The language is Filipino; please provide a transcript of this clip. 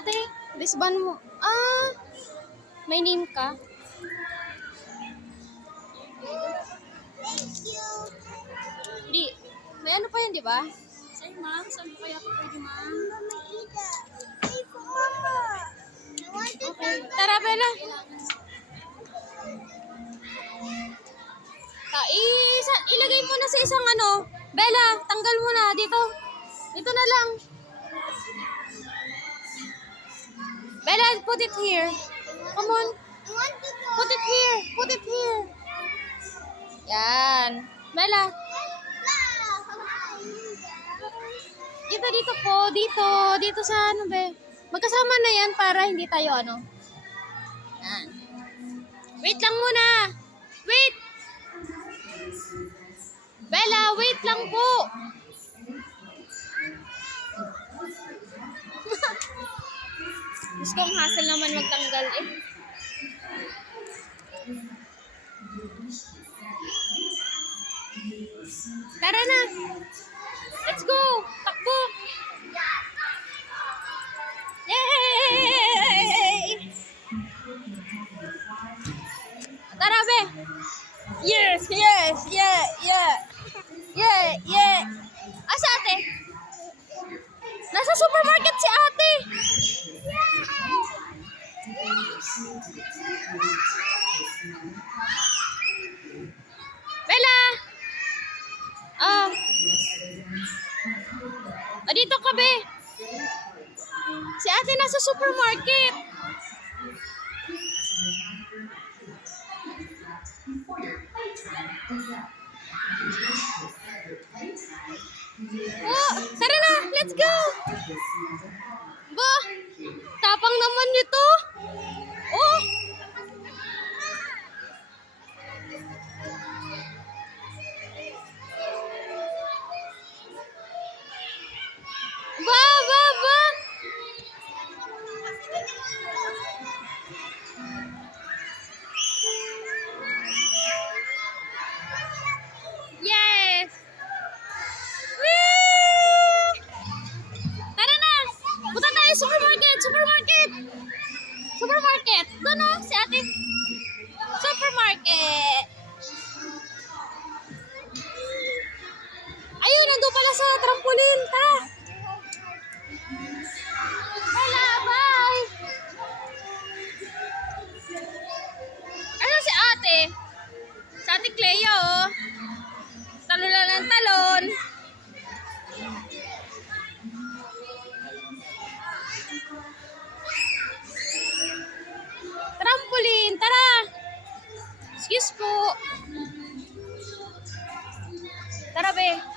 ate. Disban mo. Ah, may name ka? Thank you. Di. May ano pa yan, di ba? Say, ma'am, saan po kaya ako pwede, ma'am? Mama Ida. Hey, for Mama. I want to Tara, Bella. Ilagay mo na sa isang ano. Bella, tanggal mo na dito. Dito na lang. Bella, put it here. Come on. I want to go. Put it here. Put it here. Yan. Bella. Dito po. Dito. Dito sa ano, be. Magkasama na yan para hindi tayo ano. Yan. Wait lang muna. Wait. Bella, wait lang po. Gusto kong hassle naman magtanggal eh. Tara na. Let's go. Takbo. Yay! Tara, be. Yes, yes, yeah, yeah. Yeah, yeah. Asa ate? Nasa supermarket si ate. Bella! Dito ka, be. Si ate nasa supermarket. Oh, tara na, let's go. Ba, tapang naman nito. Oh. Ba. Yes. Whee! Tara na. Punta tayo supermarket. Supermarket. Doon oh, si ate. Supermarket. Ayun, nandun pala sa trampoline. Tara. Bella, bye. Ano si ate? Si ate Clea, oh. Talon lang ng talon. Trampoline, tara. Excuse po. Tara, be.